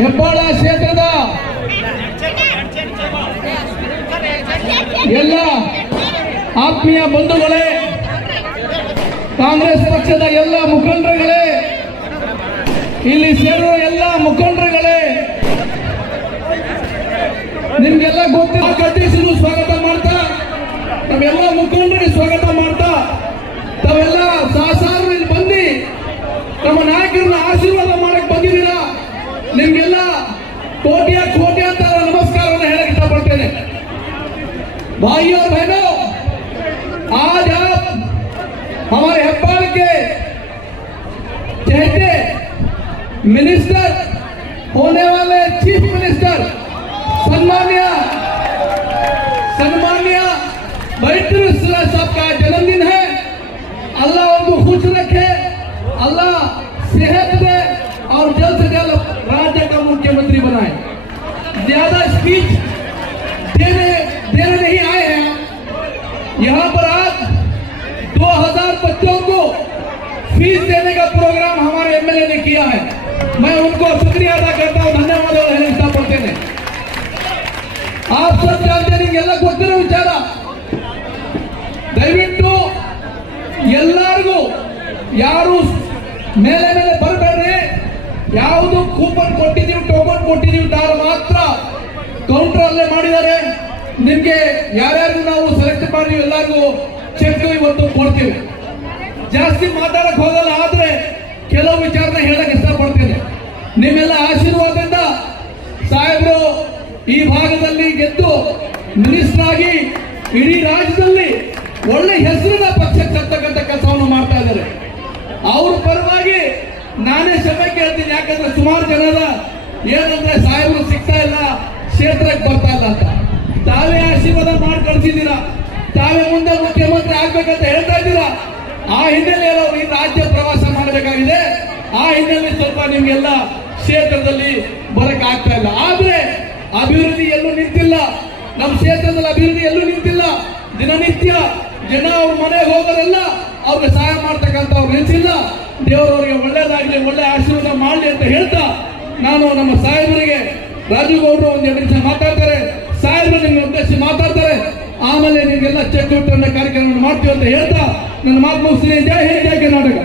ಹೆಬ್ಬಾಳ ಕ್ಷೇತ್ರದ ಎಲ್ಲ ಆತ್ಮೀಯ ಬಂಧುಗಳೇ ಕಾಂಗ್ರೆಸ್ ಪಕ್ಷದ ಎಲ್ಲ ಮುಖಂಡರುಗಳೇ ಇಲ್ಲಿ ಸೇರುವ ಎಲ್ಲ ಮುಖ भाइयों बहनों आज आप हमारे हेब्बार के चहते मिनिस्टर होने वाले चीफ मिनिस्टर सन्मान्य बच्चों को फीस देने का प्रोग्राम हमारे एमएलए ने किया है मैं उनको शुक्रिया अदा करता हूँ धन्यवाद हिस्सा पड़ते हैं आप सब जानते हैं ನಿಮ್ಗೆಲ್ಲ ಗೊತ್ತಿರೋ ವಿಚಾರ ದಯವಿಟ್ಟು ಎಲ್ಲರಿಗೂ ಯಾರು ಮೇಲೆ ಮೇಲೆ ಬರಬೇಡ್ರಿ ಯಾವುದು ಕೂಪನ್ ಕೊಟ್ಟಿದ್ದೀವಿ ಟೋಕನ್ ಕೊಟ್ಟಿದ್ದೀವಿ ತಾರು ಮಾತ್ರ ಕೌಂಟರ್ ಅಲ್ಲೇ ಮಾಡಿದ್ದಾರೆ ನಿಮ್ಗೆ ಯಾರ್ಯಾರಿಗೂ ನಾವು ಸೆಲೆಕ್ಟ್ ಮಾಡಿ ಎಲ್ಲರಿಗೂ ಚೆಕ್ ಇವತ್ತು ಕೊಡ್ತೀವಿ ಜಾಸ್ತಿ ಮಾತಾಡಕ್ ಹೋಗಲ್ಲ, ಆದ್ರೆ ಕೆಲವು ವಿಚಾರನ ಹೇಳಕ್ ಇಷ್ಟಪಡ್ತೇನೆ. ನಿಮ್ಮೆಲ್ಲ ಆಶೀರ್ವಾದದಿಂದ ಸಾಹೇಬರು ಈ ಭಾಗದಲ್ಲಿ ಗೆದ್ದು ಮಿನಿಸ್ಟರ್ ಆಗಿ ಇಡೀ ರಾಜ್ಯದಲ್ಲಿ ಒಳ್ಳೆ ಹೆಸರಿನ ಪಕ್ಷಕ್ಕೆ ತರ್ತಕ್ಕಂಥ ಕೆಲಸವನ್ನು ಮಾಡ್ತಾ ಇದ್ದಾರೆ. ಅವ್ರ ಪರವಾಗಿ ನಾನೇ ಕ್ಷಮೆ ಕೇಳ್ತೀನಿ, ಯಾಕಂದ್ರೆ ಸುಮಾರು ಜನರ ಏನಂದ್ರೆ ಸಾಹೇಬರು ಸಿಗ್ತಾ ಇಲ್ಲ, ಕ್ಷೇತ್ರಕ್ಕೆ ಬರ್ತಾ ಇಲ್ಲ ಅಂತ. ತಾವೇ ಆಶೀರ್ವಾದ ಮಾಡಿ ಕಳಿಸಿದ್ದೀರಾ ತಾವೇ ಮುಂದೆ ಮುಖ್ಯಮಂತ್ರಿ ಆಗ್ಬೇಕಂತ ಹೇಳ್ತಾ ಆ ಹಿನ್ನೆಲೆಯಲ್ಲಿ ಅವರು ರಾಜ್ಯ ಪ್ರವಾಸ ಮಾಡಬೇಕಾಗಿದೆ. ಆ ಹಿನ್ನೆಲೆ ಸ್ವಲ್ಪ ನಿಮ್ಗೆಲ್ಲ ಕ್ಷೇತ್ರದಲ್ಲಿ ಬರಕ್ ಆಗ್ತಾ ಇಲ್ಲ. ಆದ್ರೆ ಅಭಿವೃದ್ಧಿ ಎಲ್ಲೂ ನಿಂತಿಲ್ಲ. ನಮ್ಮ ಕ್ಷೇತ್ರದಲ್ಲಿ ಅಭಿವೃದ್ಧಿ ಎಲ್ಲೂ ನಿಂತಿಲ್ಲ. ದಿನನಿತ್ಯ ಜನ ಅವ್ರ ಮನೆಗೆ ಹೋಗೋರೆಲ್ಲ ಅವ್ರಿಗೆ ಸಹಾಯ ಮಾಡ್ತಕ್ಕಂಥ ಅವ್ರು ನಿಲ್ಸಿಲ್ಲ ದೇವರವರಿಗೆ ಒಳ್ಳೇದಾಗಲಿ, ಒಳ್ಳೆ ಆಶೀರ್ವಾದ ಮಾಡಲಿ ಅಂತ ಹೇಳ್ತಾ ನಾನು ನಮ್ಮ ಸಾಹೇಬರಿಗೆ ರಾಜು ಗೌಡರು ಒಂದ್ ಎರಡು ನಿಮಿಷ ಮಾತಾಡ್ತಾರೆ. ಸಾಹೇಬರು ನಿಮ್ಗೆ ಉದ್ದೇಶಿಸಿ ಮಾತಾಡ್ತಾರೆ. ಆಮೇಲೆ ನಿಮಗೆಲ್ಲ ಚೆಕ್ ಕಾರ್ಯಕ್ರಮ ಮಾಡ್ತೀವಿ ಅಂತ ಹೇಳ್ತಾ ನನ್ನ ಮಾತು ಮುಗಿಸ್ತೀನಿ. ಜೈ ಹಿಂದ್ ಜೈ ಕರ್ನಾಟಕ.